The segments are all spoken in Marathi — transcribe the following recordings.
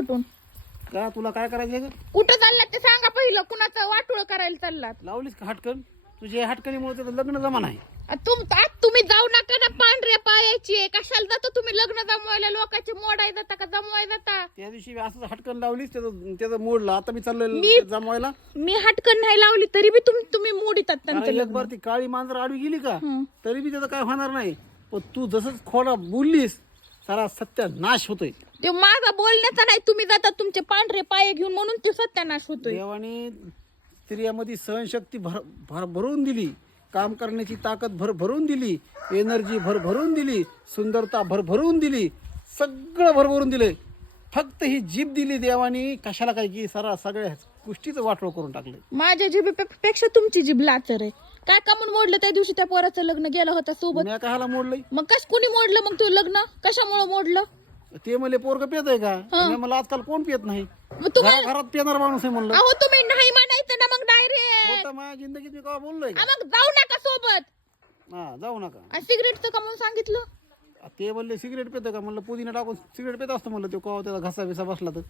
तुटून. का तुला काय करायचं ग? कुठं चाललात ते सांगा पहिलं. कुणाचं वाटोळ करायला चाललात? लावलीस का हटकन तुझ्या हटकणीमुळे त्याचं लग्न जमा नाही. आ, तुम आज तुम्ही जाऊ नका ना पांढऱ्या पायाची. कशाला जाता तुम्ही? लग्न जमवायला लोकांचे मोडाय जाता का? जमवाय जाता. त्या दिवशी असं हटकन लावलीस त्याचं त्याचं मोडलं आता मी चाललोय मी- जमवायला. मी हटकन नाही लावली तरी बी तुम्ही तुम्ही मोडीतात त्यांचं अरे एक लग्न बार ती काळी मांजर आडवी गेली का? हं. तरी बी त्याचं काय होणार नाही. पण तू जसंच खोडा बोललीस सारा सत्य नाश होतोय. ते माझा बोलण्याचा नाही तुम्ही जाता तुमचे पांढरे पाय घेऊन म्हणून ते सत्यानाश होतोय. देवाने स्त्रियामध्ये सहनशक्ती भर भर भरून दिली काम करण्याची ताकद भर भरून दिली एनर्जी भर भरून दिली सुंदरता भर भरून दिली सगळं भर भरून दिले. फक्त ही जीभ दिली देवाने कशाला काय की सारा सगळ्या गोष्टीचं वाटोळ करून टाकलं माझ्या जिभेपेक्षा तुमची जीभ लाचर आहे. काय का म्हणून मोडलं त्या दिवशी त्या पोराचं लग्न? गेलं होतं सोबत. मी कशाला मोडलंय. मग कश कोणी मोडलं मग तू लग्न? कशामुळे मोडलं? ते म्हणले पोरग पेत आहे का मी मला आजकाल कोण पेत नाही? मग तुम्हाला घरा- घरात पेणार माणूस आहे म्हणलं. अहो तुम्ही नाही म्हणायचं ना मग डायरेक्ट होतं माझ्या जिंदगीत मी कवा बोललोय का? मग जाऊ नका सोबत. हा जाऊ नका. सिगरेटचं का म्हणून सांगितलं? ते म्हणले सिगरेट पेतं का? म्हणलं पुदिना टाकून सिगरेट पेत असतं म्हणलं ते कवा त्याचा घसा बिसा बसला तर.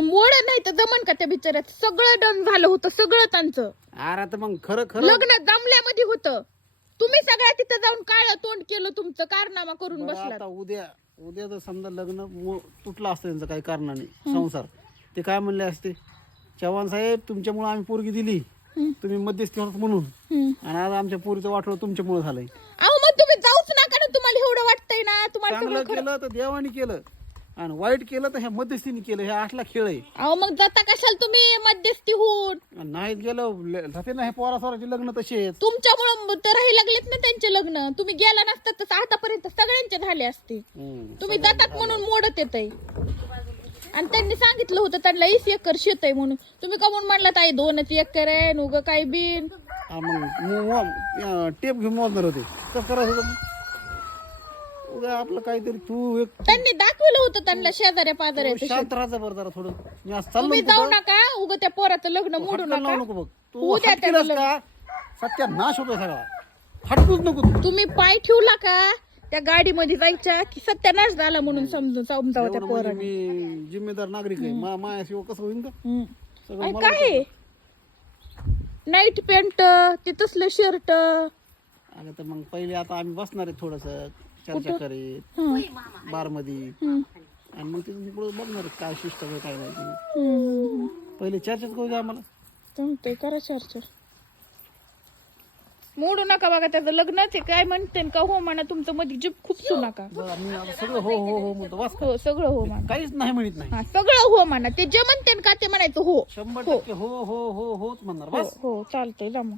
मोड नाही तर जमन का त्या बिचाऱ्यात सगळं डन झालं होतं सगळं त्यांचं. अरे आता मग खरं खरं लग्न जमल्यामध्ये होतं. तुम्ही सगळ्या तिथं जाऊन काळ तोंड केलं तुमचं कारनामा करून बरं, आता उद्या उद्या जर समजा लग्न मो- तुटलं असतं त्यांचं काही कारणाने संसार ते काय म्हणले असते? चव्हाण साहेब तुमच्यामुळे आम्ही पोरगी दिली. तुम्ही मध्यस्थी होतात म्हणून. आणि आज आमच्या पोरीचं वाटोळ तुमच्यामुळे झालंय. अहो मग तुम्ही जाऊच नका ना तुम्हाला एवढं वाटतंय ना तुम्हाला चांगलं सगळं खरं- केलं तर देवाने केलं. आणि वाईट केलं तर ह्या मध्यस्थीने केलं हे आठला खेळ आहे. अहो मग जाता कशाला तुम्ही मध्यस्थी होऊन? आणि नाही गेलं ल- जाते ना हे पोरा सोराचे लग्न तसे. तुमच्यामुळं तर राही लागलेत ना त्यांचे लग्न. तुम्ही गेला नसता तर आतापर्यंत सगळ्यांचे झाले असते. हम्म. तुम्ही जातात म्हणून मोडत येत आणि त्यांनी सांगितलं होतं त्यांना वीस एकर शेत आहे म्हणून. तुम्ही का म्हणून म्हणला ताई दोनच एकर आहे उग काही बिन. हा मग अं, टेप घेऊन मोजणार होते. कसं करायचं होतं आपलं काहीतरी तू एक त्यांनी दाखवलं होतं त्यांना शेजाऱ्या तू पाजाऱ्याचं शांत राहायचं बरं जरा थोडं. मी आज चाललो तुम्ही जाऊ नका उग त्या पोराचं लग्न मोडू हटकन लावू नका. नको बघ. तू उद्या का सत्या नाश होतोय सगळा. हटकूच नको तू. तुम्ही पाय ठेवला का त्या गाडीमध्ये जायच्या की सत्यानाश झाला म्हणून समजून समजावं त्या एवढं म्हणजे पोराने. मी जिम्मेदार नागरिक आहे. मा मायाशिवाय कसं होईन का? हम्म. सगळं आणि मला काय नाईट पॅन्ट ते तसलं शर्ट. अगं तर मग पहिले आता आम्ही बसणार आहे थोडस. चर्चा करीत बारमध्ये आणि मग तिथून पुढे बघणार काय शिस्त आहे काय नाही. पहिले चर्चाच करू द्या आम्हाला. जमतंय करा चर्चा. मोडू नका बघा त्याचं लग्नच आहे. काय म्हणते का हो म्हणा तुमचं मध्ये जीप खूपसू नका. बरं मी आता सगळं हो हो हो म्हणतो बस. हो सगळं हो म्हणा. काहीच नाही म्हणत नाही. हा सगळं हो म्हणा. ते जे म्हणते का ते म्हणायचं हो. शंभर टक्के हो हो हो होच म्हणणार हो बस हो चालतंय जा मग.